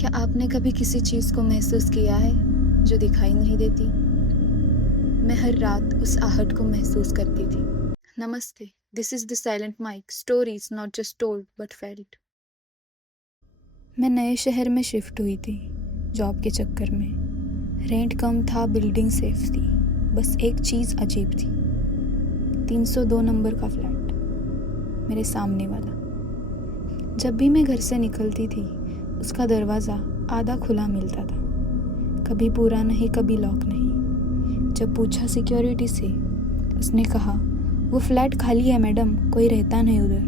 क्या आपने कभी किसी चीज़ को महसूस किया है जो दिखाई नहीं देती? मैं हर रात उस आहट को महसूस करती थी। नमस्ते, this is the silent mic, stories not just told but felt. मैं नए शहर में शिफ्ट हुई थी, जॉब के चक्कर में। रेंट कम था, बिल्डिंग सेफ थी, बस एक चीज़ अजीब थी। 302 नंबर का फ्लैट, मेरे सामने वाला। जब भी मैं घर से निकलती थी, उसका दरवाज़ा आधा खुला मिलता था, कभी पूरा नहीं, कभी लॉक नहीं। जब पूछा सिक्योरिटी से, उसने कहा वो फ्लैट खाली है मैडम, कोई रहता नहीं उधर।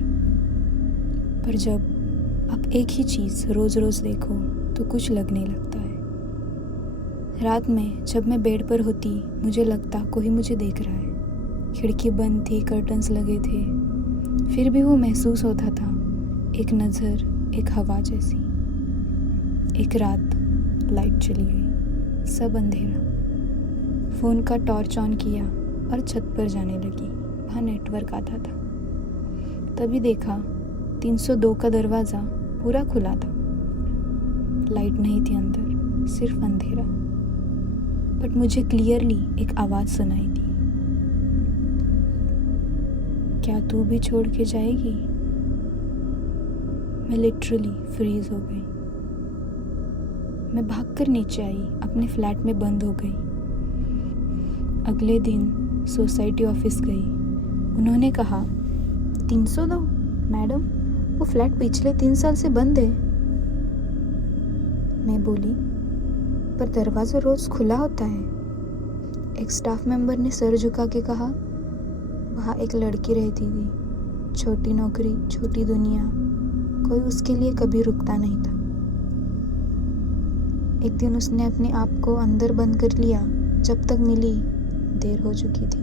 पर जब आप एक ही चीज़ रोज़ रोज़ देखो तो कुछ लगने लगता है। रात में जब मैं बेड पर होती, मुझे लगता कोई मुझे देख रहा है। खिड़की बंद थी, कर्टन्स लगे थे, फिर भी वो महसूस होता था, एक नज़र, एक हवा जैसी। एक रात लाइट चली गई, सब अंधेरा। फ़ोन का टॉर्च ऑन किया और छत पर जाने लगी, वहाँ नेटवर्क आता था। तभी देखा 302 का दरवाज़ा पूरा खुला था। लाइट नहीं थी अंदर, सिर्फ अंधेरा। बट मुझे क्लियरली एक आवाज़ सुनाई दी, क्या तू भी छोड़ के जाएगी? मैं लिटरली फ्रीज हो गई। मैं भागकर नीचे आई, अपने फ्लैट में बंद हो गई। अगले दिन सोसाइटी ऑफिस गई। उन्होंने कहा 302 मैडम, वो फ्लैट पिछले 3 साल से बंद है। मैं बोली, पर दरवाज़ा रोज़ खुला होता है। एक स्टाफ मेंबर ने सर झुका के कहा, वहाँ एक लड़की रहती थी, छोटी नौकरी, छोटी दुनिया, कोई उसके लिए कभी रुकता नहीं था। एक दिन उसने अपने आप को अंदर बंद कर लिया, जब तक मिली देर हो चुकी थी।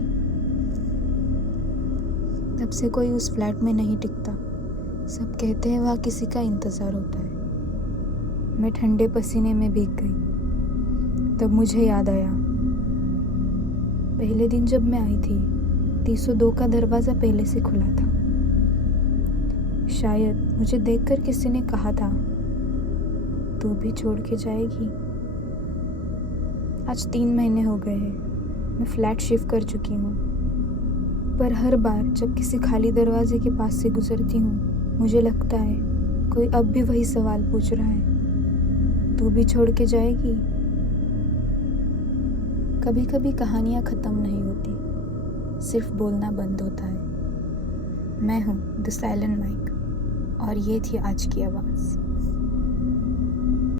तब से कोई उस फ्लैट में नहीं टिकता। सब कहते हैं वहाँ किसी का इंतज़ार होता है। मैं ठंडे पसीने में भीग गई। तब मुझे याद आया, पहले दिन जब मैं आई थी, 302 का दरवाज़ा पहले से खुला था। शायद मुझे देखकर किसी ने कहा था, तू भी छोड़ के जाएगी। आज 3 महीने हो गए हैं, मैं फ्लैट शिफ्ट कर चुकी हूँ। पर हर बार जब किसी खाली दरवाजे के पास से गुजरती हूँ, मुझे लगता है कोई अब भी वही सवाल पूछ रहा है, तू भी छोड़ के जाएगी? कभी कभी कहानियाँ ख़त्म नहीं होती, सिर्फ बोलना बंद होता है। मैं हूँ द साइलेंट माइक, और ये थी आज की आवाज़।